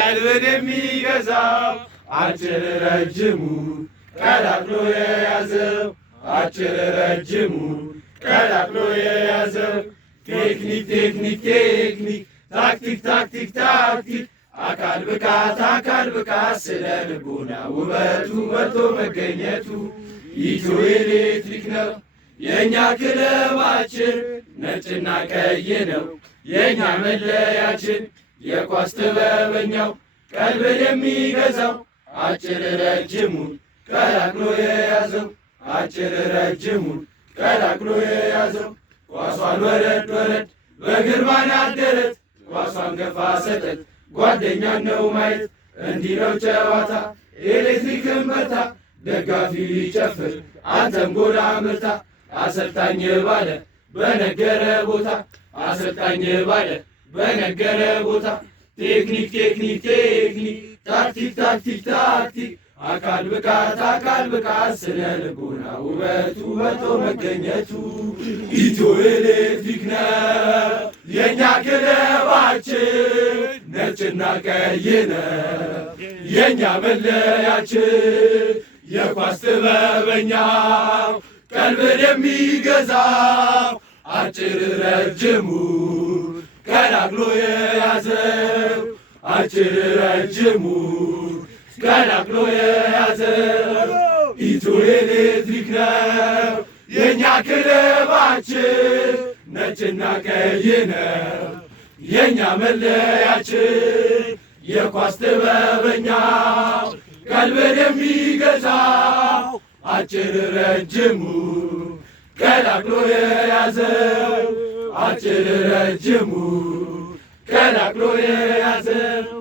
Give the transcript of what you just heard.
ቀልብን የሚገዛው አጭር ረጅሙ ቀላቅሎ የያዘው አጭር ረጅሙ ቀላቅሎ የያዘው ቴክኒክ ቴክኒክ ቴክኒክ ታክቲክ ታክቲክ ታክቲክ አካል ብቃት ስለ ልቦና ውበቱ ወጥቶ መገኘቱ ኢትዮ ኤሌክትሪክ ነው የእኛ ክለባችን ነጭና ቀይ ነው የእኛ መለያችን የኳስ ጥበበኛው ቀልብን የሚገዛው አጭር ረጅሙን ቀላቅሎ የያዘው አጭር ረጅሙን ቀላቅሎ የያዘው ኳሷን ወረድ ወረድ በግርማን ያደረት ኳሷን ገፋ ሰጠት ጓደኛን ነው ማየት እንዲህ ነው ጨዋታ ኤሌክትሪክን በርታ ደጋፊው ይጨፍር አንተም ጎል አምርታ አሰልጣኝ ባለ በነገረ ቦታ አሰልጣኝ ባለ በነገረ ቦታ ቴክኒክ ቴክኒክ ቴክኒክ ታክቲክ ታክቲክ ታክቲክ አካል ብቃት ስለ ልቦና ውበቱ ወጥቶ መገኘቱ ኢትዮ ኤሌክትሪክ ነው የእኛ ክለባችን ነጭና ቀይ ነው የእኛ መለያችን የኳስ ጥበበኛው ቀልብን የሚገዛው አጭር ረጅሙ ቀላቅሎ የያዘው አጭር ረጅሙ ቀላቅሎ የያዘው ኢትዮ ኤሌክትሪክ ነው የእኛ ክለባችን ነጭና ቀይ ነው የእኛ መለያችን የኳስ ጥበበኛው ቀልብን የሚገዛው አጭር ረጅሙ ቀላቅሎ የያዘው አጭር ረጅሙ ቀላቅሎ የያዘው